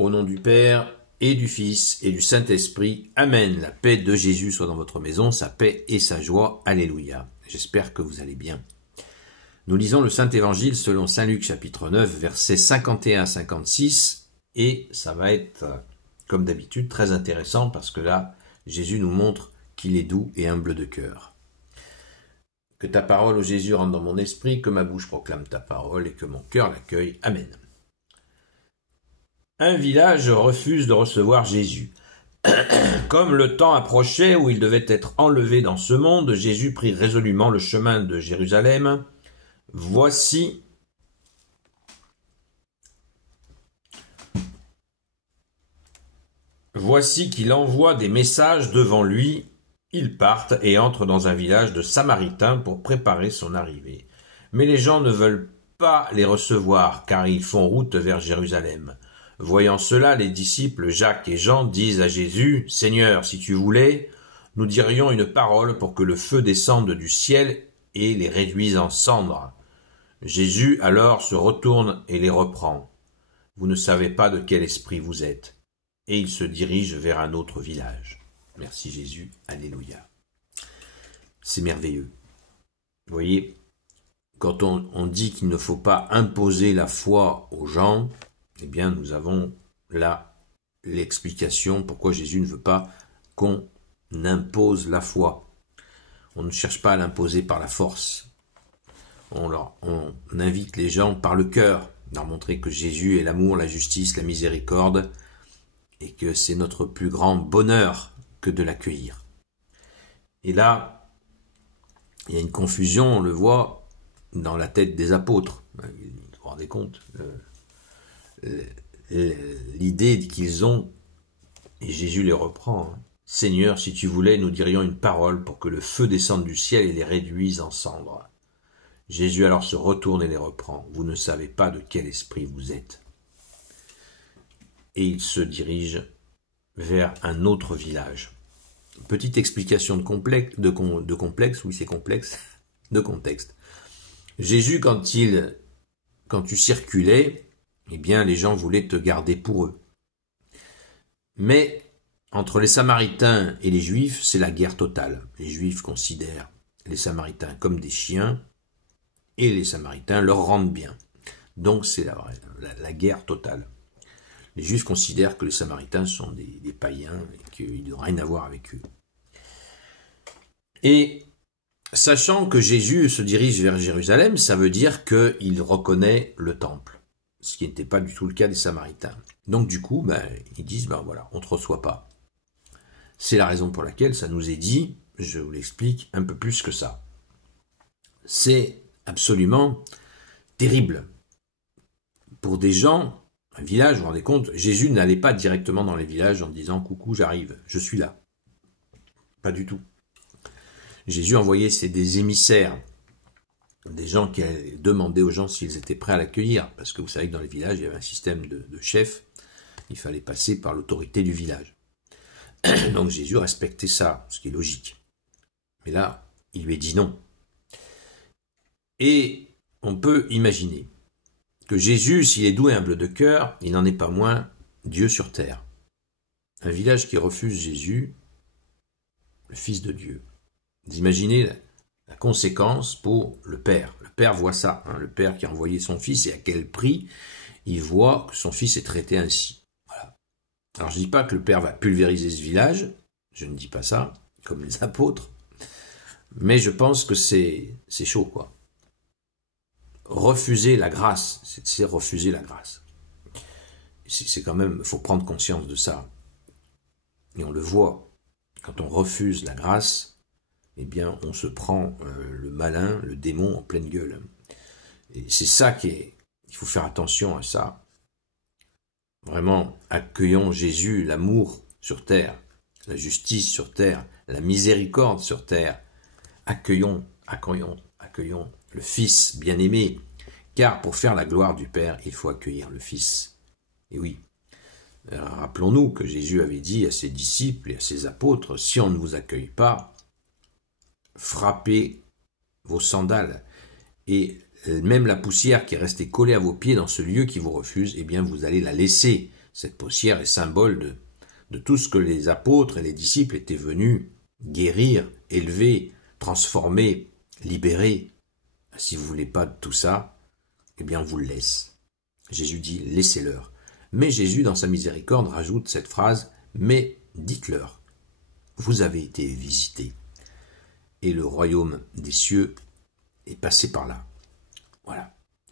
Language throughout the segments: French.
Au nom du Père, et du Fils, et du Saint-Esprit. Amen. La paix de Jésus soit dans votre maison, sa paix et sa joie. Alléluia. J'espère que vous allez bien. Nous lisons le Saint-Évangile selon Saint Luc, chapitre 9, versets 51 à 56, et ça va être, comme d'habitude, très intéressant, parce que là, Jésus nous montre qu'il est doux et humble de cœur. Que ta parole, ô Jésus, rentre dans mon esprit, que ma bouche proclame ta parole, et que mon cœur l'accueille. Amen. Un village refuse de recevoir Jésus. Comme le temps approchait où il devait être enlevé dans ce monde, Jésus prit résolument le chemin de Jérusalem. Voici qu'il envoie des messages devant lui. Ils partent et entrent dans un village de Samaritains pour préparer son arrivée. Mais les gens ne veulent pas les recevoir, car ils font route vers Jérusalem. Voyant cela, les disciples Jacques et Jean disent à Jésus, « Seigneur, si tu voulais, nous dirions une parole pour que le feu descende du ciel et les réduise en cendres. » Jésus alors se retourne et les reprend. « Vous ne savez pas de quel esprit vous êtes. » Et il se dirige vers un autre village. Merci Jésus, alléluia. C'est merveilleux. Vous voyez, quand on dit qu'il ne faut pas imposer la foi aux gens, eh bien, nous avons là l'explication pourquoi Jésus ne veut pas qu'on impose la foi. On ne cherche pas à l'imposer par la force. On invite les gens par le cœur, leur montrer que Jésus est l'amour, la justice, la miséricorde, et que c'est notre plus grand bonheur que de l'accueillir. Et là, il y a une confusion, on le voit, dans la tête des apôtres. Vous vous rendez compte ? L'idée qu'ils ont, et Jésus les reprend, « Seigneur, si tu voulais, nous dirions une parole pour que le feu descende du ciel et les réduise en cendres. » Jésus alors se retourne et les reprend. « Vous ne savez pas de quel esprit vous êtes. » Et il se dirige vers un autre village. Petite explication de contexte, oui c'est complexe, de contexte. Jésus, quand tu circulais, eh bien, les gens voulaient te garder pour eux. Mais, entre les Samaritains et les Juifs, c'est la guerre totale. Les Juifs considèrent les Samaritains comme des chiens, et les Samaritains leur rendent bien. Donc, c'est la guerre totale. Les Juifs considèrent que les Samaritains sont des païens, et qu'ils n'ont rien à voir avec eux. Et, sachant que Jésus se dirige vers Jérusalem, ça veut dire qu'il reconnaît le temple. Ce qui n'était pas du tout le cas des Samaritains. Donc du coup, ils disent, voilà, on ne te reçoit pas. C'est la raison pour laquelle ça nous est dit, je vous l'explique un peu plus que ça. C'est absolument terrible. Pour des gens, un village, vous vous rendez compte, Jésus n'allait pas directement dans les villages en disant, coucou, j'arrive, je suis là. Pas du tout. Jésus envoyait des émissaires, des gens qui demandaient aux gens s'ils étaient prêts à l'accueillir, parce que vous savez que dans les villages, il y avait un système de chefs, il fallait passer par l'autorité du village. Donc Jésus respectait ça, ce qui est logique. Mais là, il lui a dit non. Et on peut imaginer que Jésus, s'il est doux et humble de cœur, il n'en est pas moins Dieu sur terre. Un village qui refuse Jésus, le Fils de Dieu. Vous imaginez la conséquence pour le Père. Le Père voit ça, le Père qui a envoyé son Fils, et à quel prix il voit que son Fils est traité ainsi. Voilà. Alors je ne dis pas que le Père va pulvériser ce village, je ne dis pas ça, comme les apôtres, mais je pense que c'est chaud, quoi. Refuser la grâce, c'est refuser la grâce. C'est quand même, il faut prendre conscience de ça. Et on le voit, quand on refuse la grâce, eh bien, on se prend le malin, le démon en pleine gueule. Et c'est ça il faut faire attention à ça. Vraiment, accueillons Jésus, l'amour sur terre, la justice sur terre, la miséricorde sur terre. Accueillons le Fils bien-aimé, car pour faire la gloire du Père, il faut accueillir le Fils. Et oui, rappelons-nous que Jésus avait dit à ses disciples et à ses apôtres, si on ne vous accueille pas, frappez vos sandales, et même la poussière qui est restée collée à vos pieds dans ce lieu qui vous refuse, eh bien vous allez la laisser. Cette paussière est symbole de tout ce que les apôtres et les disciples étaient venus guérir, élever, transformer, libérer. Si vous ne voulez pas de tout ça, eh bien on vous le laisse. Jésus dit, laissez-leur. Mais Jésus, dans sa miséricorde, rajoute cette phrase, mais dites-leur, vous avez été visités, et le royaume des cieux est passé par là.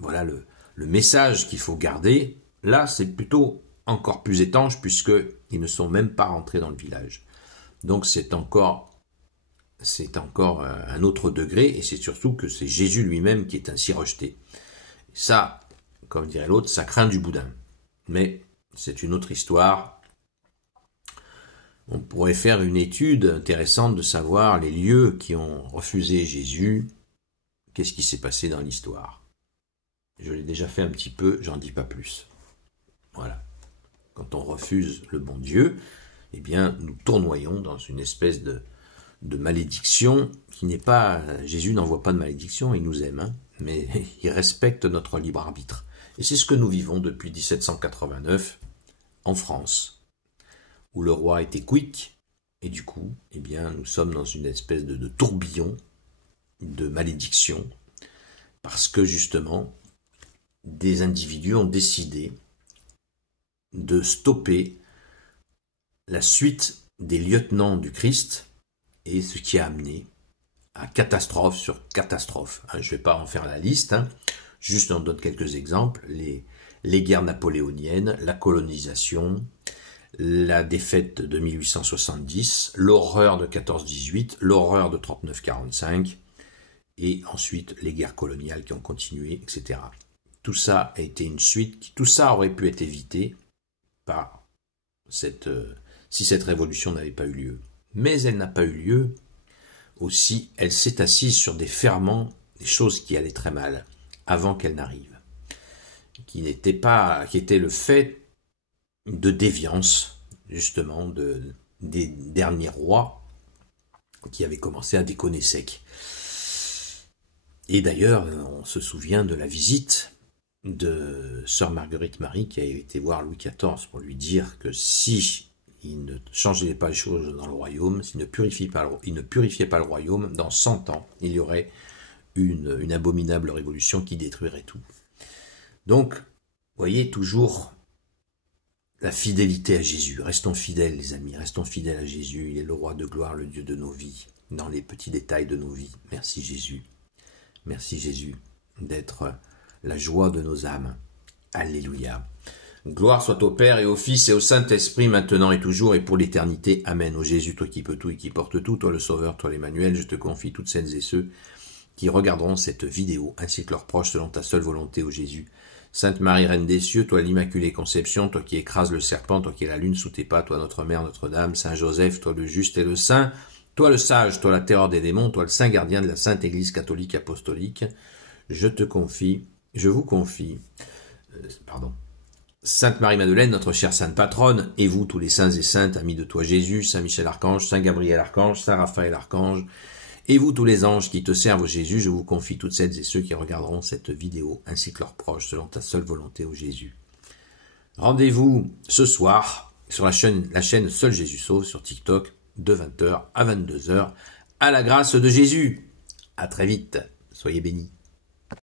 Voilà le message qu'il faut garder. Là, c'est plutôt encore plus étanche, puisqu'ils ne sont même pas rentrés dans le village. Donc c'est encore un autre degré, et c'est surtout que c'est Jésus lui-même qui est ainsi rejeté. Ça, comme dirait l'autre, ça craint du boudin. Mais c'est une autre histoire. On pourrait faire une étude intéressante de savoir les lieux qui ont refusé Jésus. Qu'est-ce qui s'est passé dans l'histoire? Je l'ai déjà fait un petit peu, j'en dis pas plus. Voilà. Quand on refuse le bon Dieu, eh bien, nous tournoyons dans une espèce de malédiction qui n'est pas... Jésus n'envoie pas de malédiction, il nous aime, mais il respecte notre libre arbitre. Et c'est ce que nous vivons depuis 1789 en France, où le roi était quick, et du coup, eh bien, nous sommes dans une espèce de tourbillon de malédiction, parce que justement, des individus ont décidé de stopper la suite des lieutenants du Christ, et ce qui a amené à catastrophe sur catastrophe. Je ne vais pas en faire la liste, juste en donne quelques exemples. Les guerres napoléoniennes, la colonisation, la défaite de 1870, l'horreur de 14-18, l'horreur de 39-45, et ensuite les guerres coloniales qui ont continué, etc. Tout ça a été une suite, tout ça aurait pu être évité par si cette révolution n'avait pas eu lieu. Mais elle n'a pas eu lieu. Aussi, elle s'est assise sur des ferments, des choses qui allaient très mal, avant qu'elle n'arrive, qui étaient le fait de déviance, justement, des derniers rois qui avaient commencé à déconner sec. Et d'ailleurs, on se souvient de la visite de sœur Marguerite Marie qui a été voir Louis XIV pour lui dire que si il ne changeait pas les choses dans le royaume, s'il ne purifiait pas le royaume, dans 100 ans, il y aurait une abominable révolution qui détruirait tout. Donc, voyez toujours la fidélité à Jésus. Restons fidèles, les amis, restons fidèles à Jésus. Il est le roi de gloire, le Dieu de nos vies, dans les petits détails de nos vies. Merci Jésus. Merci Jésus d'être la joie de nos âmes. Alléluia. Gloire soit au Père et au Fils et au Saint-Esprit, maintenant et toujours et pour l'éternité. Amen. Ô Jésus, toi qui peux tout et qui portes tout, toi le Sauveur, toi l'Emmanuel, je te confie toutes celles et ceux qui regarderont cette vidéo, ainsi que leurs proches, selon ta seule volonté, ô Jésus. Sainte Marie, Reine des cieux, toi l'Immaculée Conception, toi qui écrases le serpent, toi qui es la lune sous tes pas, toi notre Mère, Notre-Dame, Saint Joseph, toi le juste et le saint, toi le sage, toi la terreur des démons, toi le saint gardien de la Sainte Église catholique apostolique, je vous confie, Sainte Marie-Madeleine, notre chère sainte patronne, et vous tous les saints et saintes, amis de toi Jésus, Saint Michel Archange, Saint Gabriel Archange, Saint Raphaël Archange, et vous tous les anges qui te servent, ô Jésus, je vous confie toutes celles et ceux qui regarderont cette vidéo, ainsi que leurs proches, selon ta seule volonté, ô Jésus. Rendez-vous ce soir sur la chaîne Seul Jésus Sauve sur TikTok, de 20h à 22h, à la grâce de Jésus. À très vite, soyez bénis.